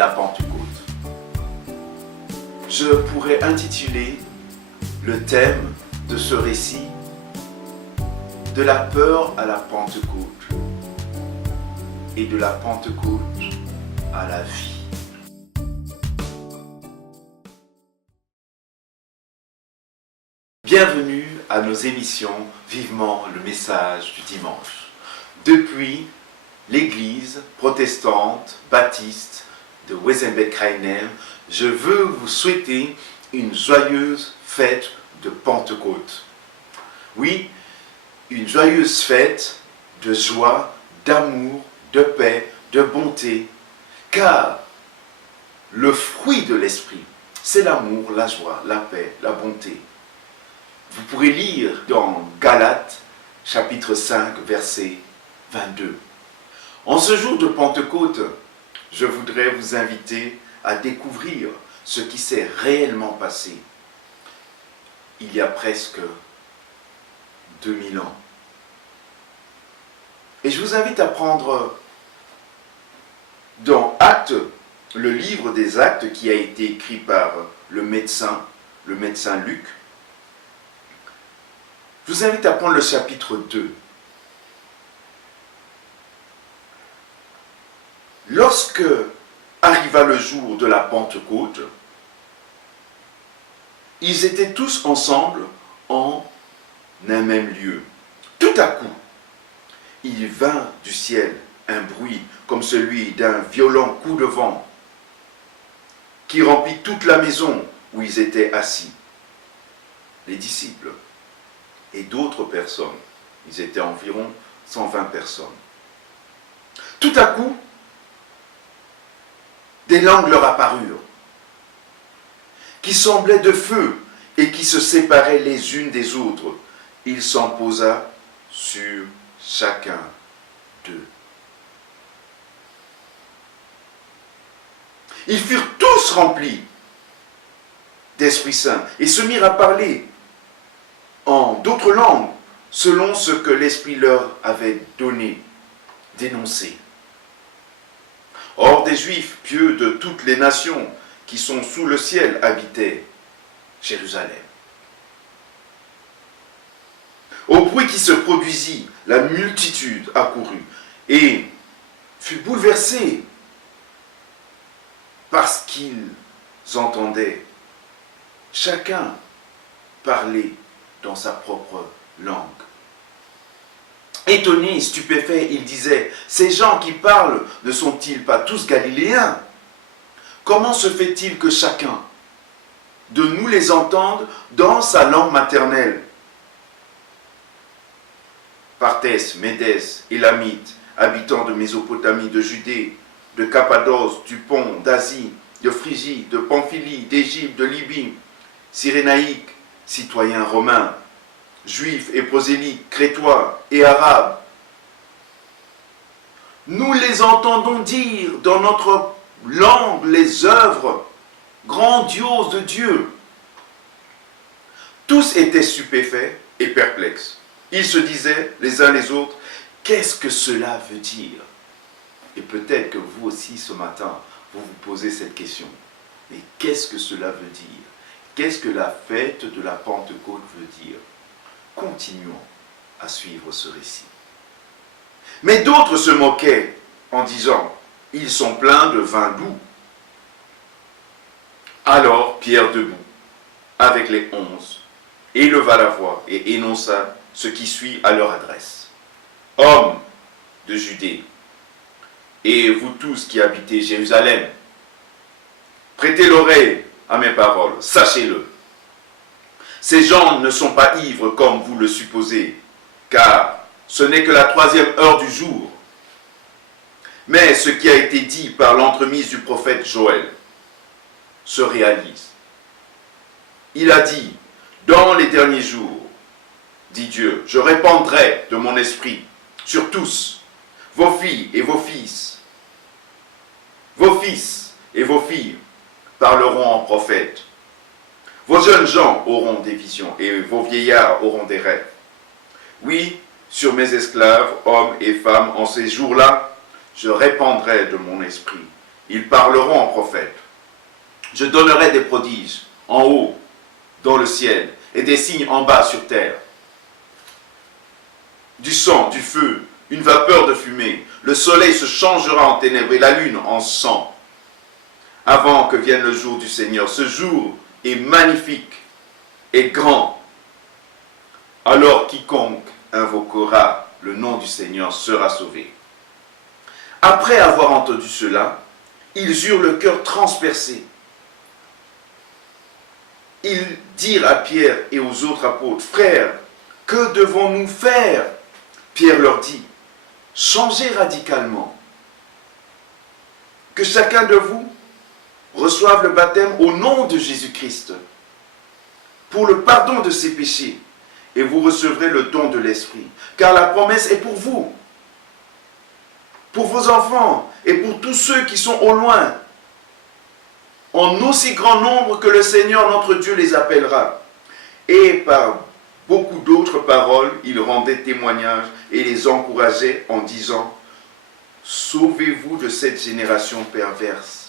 la Pentecôte. Je pourrais intituler le thème de ce récit « De la peur à la Pentecôte et de la Pentecôte à la vie ». Bienvenue à nos émissions Vivement le message du dimanche. Depuis l'église protestante baptiste de Wezenbeek-Kruinem, je veux vous souhaiter une joyeuse fête de Pentecôte. Oui, une joyeuse fête de joie, d'amour, de paix, de bonté, car le fruit de l'esprit, c'est l'amour, la joie, la paix, la bonté. Vous pourrez lire dans Galates, chapitre 5, verset 22. En ce jour de Pentecôte, je voudrais vous inviter à découvrir ce qui s'est réellement passé il y a presque 2000 ans. Et je vous invite à prendre dans Actes, le livre des Actes qui a été écrit par le médecin Luc. Je vous invite à prendre le chapitre 2. Lorsque arriva le jour de la Pentecôte, ils étaient tous ensemble en un même lieu. Tout à coup, il vint du ciel un bruit comme celui d'un violent coup de vent qui remplit toute la maison où ils étaient assis. Les disciples et d'autres personnes, ils étaient environ 120 personnes. Tout à coup, des langues leur apparurent, qui semblaient de feu et qui se séparaient les unes des autres. Il s'en posa sur chacun d'eux. Ils furent tous remplis d'Esprit Saint et se mirent à parler en d'autres langues, selon ce que l'Esprit leur avait donné, dénoncé. Or, des Juifs pieux de toutes les nations qui sont sous le ciel habitaient Jérusalem. Au bruit qui se produisit, la multitude accourut et fut bouleversée parce qu'ils entendaient chacun parler dans sa propre langue. Étonnés, stupéfaits, ils disaient, « Ces gens qui parlent ne sont-ils pas tous galiléens? Comment se fait-il que chacun de nous les entende dans sa langue maternelle? » Partès, Médès, Élamites, habitants de Mésopotamie, de Judée, de Cappadoce, du Pont, d'Asie, de Phrygie, de Pamphylie, d'Égypte, de Libye, Cyrénaïques, citoyens romains, juifs et prosélytes, crétois et arabes. Nous les entendons dire dans notre langue les œuvres grandioses de Dieu. Tous étaient stupéfaits et perplexes. Ils se disaient les uns les autres, qu'est-ce que cela veut dire? Et peut-être que vous aussi ce matin, vous vous posez cette question. Mais qu'est-ce que cela veut dire? Qu'est-ce que la fête de la Pentecôte veut dire? Continuons à suivre ce récit. Mais d'autres se moquaient en disant, ils sont pleins de vin doux. Alors Pierre debout, avec les 11, éleva la voix et énonça ce qui suit à leur adresse. Hommes de Judée, et vous tous qui habitez Jérusalem, prêtez l'oreille à mes paroles, sachez-le. Ces gens ne sont pas ivres comme vous le supposez, car ce n'est que la 3e heure du jour. Mais ce qui a été dit par l'entremise du prophète Joël se réalise. Il a dit, dans les derniers jours, dit Dieu, je répandrai de mon esprit sur tous, vos filles et vos fils. Vos fils et vos filles parleront en prophète. Vos jeunes gens auront des visions et vos vieillards auront des rêves. Oui, sur mes esclaves, hommes et femmes, en ces jours-là, je répandrai de mon esprit ils parleront en prophète. Je donnerai des prodiges en haut, dans le ciel, et des signes en bas sur terre. Du sang, du feu, une vapeur de fumée. Le soleil se changera en ténèbres et la lune en sang, avant que vienne le jour du Seigneur. Ce jour est magnifique et grand. Alors quiconque invoquera le nom du Seigneur sera sauvé. Après avoir entendu cela, ils eurent le cœur transpercé. Ils dirent à Pierre et aux autres apôtres, « Frères, que devons-nous faire ?» Pierre leur dit, « Changez radicalement. Que chacun de vous reçoive le baptême au nom de Jésus-Christ pour le pardon de ses péchés, et vous recevrez le don de l'Esprit. Car la promesse est pour vous, pour vos enfants et pour tous ceux qui sont au loin, en aussi grand nombre que le Seigneur notre Dieu les appellera. » Et par beaucoup d'autres paroles, il rendait témoignage et les encourageait en disant, « Sauvez-vous de cette génération perverse. »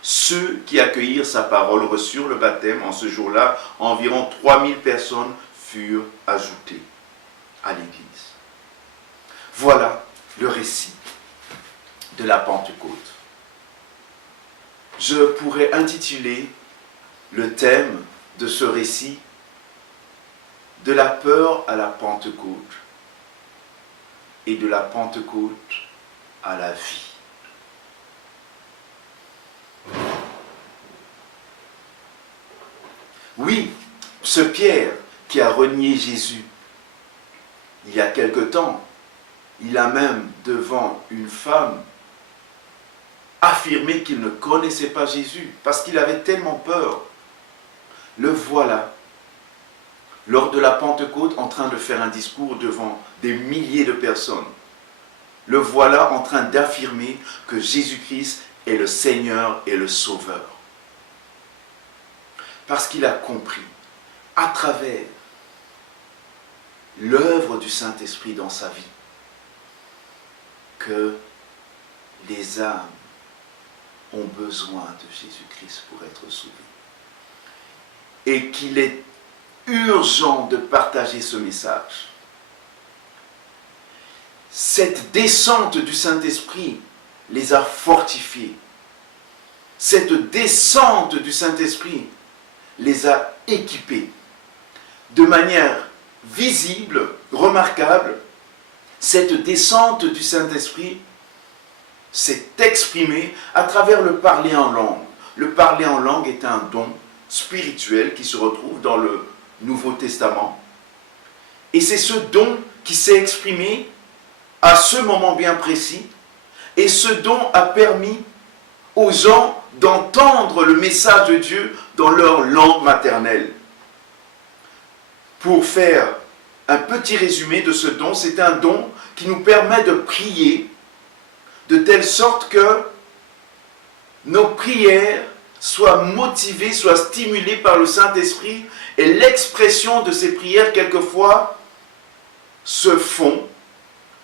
Ceux qui accueillirent sa parole reçurent le baptême. En ce jour-là, environ 3000 personnes furent ajoutées à l'Église. Voilà le récit de la Pentecôte. Je pourrais intituler le thème de ce récit « De la peur à la Pentecôte et de la Pentecôte à la vie ». Oui, ce Pierre qui a renié Jésus, il y a quelque temps, il a même, devant une femme, affirmé qu'il ne connaissait pas Jésus, parce qu'il avait tellement peur. Le voilà, lors de la Pentecôte, en train de faire un discours devant des milliers de personnes. Le voilà en train d'affirmer que Jésus-Christ est le Seigneur et le Sauveur. Parce qu'il a compris, à travers l'œuvre du Saint-Esprit dans sa vie, que les âmes ont besoin de Jésus-Christ pour être sauvées. Et qu'il est urgent de partager ce message. Cette descente du Saint-Esprit les a fortifiés. Cette descente du Saint-Esprit les a équipés de manière visible, remarquable. Cette descente du Saint-Esprit s'est exprimée à travers le parler en langue. Le parler en langue est un don spirituel qui se retrouve dans le Nouveau Testament. Et c'est ce don qui s'est exprimé à ce moment bien précis. Et ce don a permis aux gens d'entendre le message de Dieu dans leur langue maternelle. Pour faire un petit résumé de ce don, c'est un don qui nous permet de prier de telle sorte que nos prières soient motivées, soient stimulées par le Saint-Esprit, et l'expression de ces prières, quelquefois, se font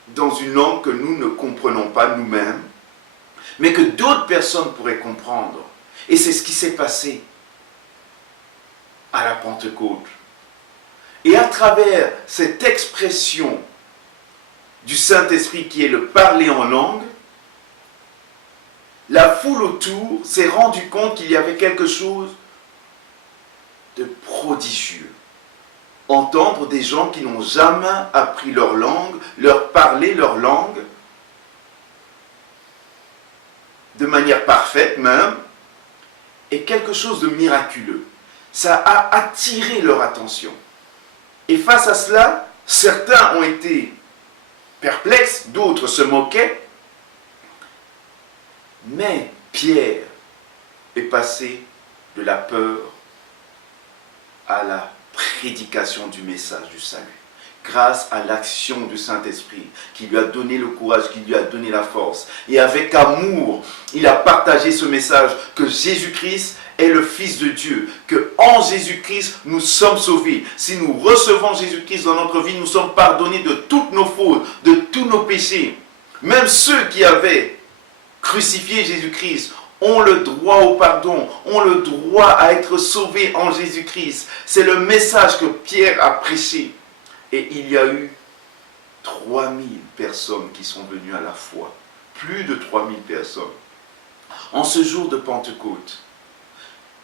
dans une langue que nous ne comprenons pas nous-mêmes, mais que d'autres personnes pourraient comprendre. Et c'est ce qui s'est passé à la Pentecôte. Et à travers cette expression du Saint-Esprit qui est le parler en langue, la foule autour s'est rendue compte qu'il y avait quelque chose de prodigieux. Entendre des gens qui n'ont jamais appris leur langue, leur parler leur langue, de manière parfaite même, est quelque chose de miraculeux. Ça a attiré leur attention. Et face à cela, certains ont été perplexes, d'autres se moquaient. Mais Pierre est passé de la peur à la prédication du message du salut, grâce à l'action du Saint-Esprit qui lui a donné le courage, qui lui a donné la force. Et avec amour, il a partagé ce message que Jésus-Christ est le Fils de Dieu, que en Jésus-Christ nous sommes sauvés. Si nous recevons Jésus-Christ dans notre vie, nous sommes pardonnés de toutes nos fautes, de tous nos péchés. Même ceux qui avaient crucifié Jésus-Christ ont le droit au pardon, ont le droit à être sauvés en Jésus-Christ. C'est le message que Pierre a prêché. Et il y a eu 3000 personnes qui sont venues à la foi. Plus de 3000 personnes. En ce jour de Pentecôte,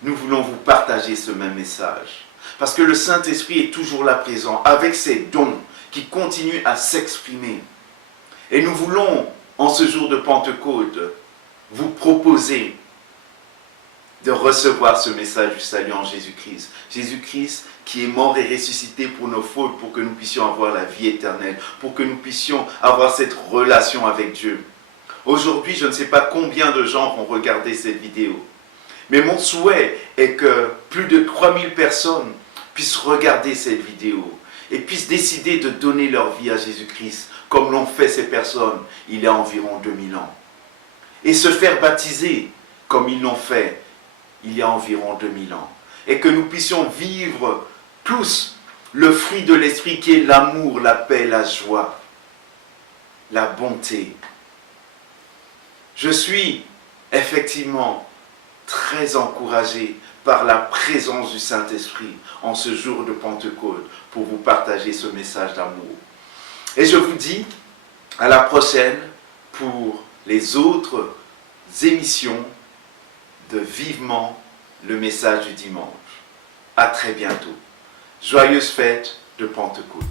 nous voulons vous partager ce même message. Parce que le Saint-Esprit est toujours là présent, avec ses dons qui continuent à s'exprimer. Et nous voulons, en ce jour de Pentecôte, vous proposer de recevoir ce message du salut en Jésus-Christ. Jésus-Christ qui est mort et ressuscité pour nos fautes, pour que nous puissions avoir la vie éternelle, pour que nous puissions avoir cette relation avec Dieu. Aujourd'hui, je ne sais pas combien de gens vont regarder cette vidéo, mais mon souhait est que plus de 3000 personnes puissent regarder cette vidéo et puissent décider de donner leur vie à Jésus-Christ, comme l'ont fait ces personnes il y a environ 2000 ans. Et se faire baptiser comme ils l'ont fait il y a environ 2000 ans. Et que nous puissions vivre tous le fruit de l'esprit qui est l'amour, la paix, la joie, la bonté. Je suis effectivement très encouragé par la présence du Saint-Esprit en ce jour de Pentecôte pour vous partager ce message d'amour. Et je vous dis à la prochaine pour les autres émissions de Vivement le message du dimanche. À très bientôt. Joyeuse fête de Pentecôte.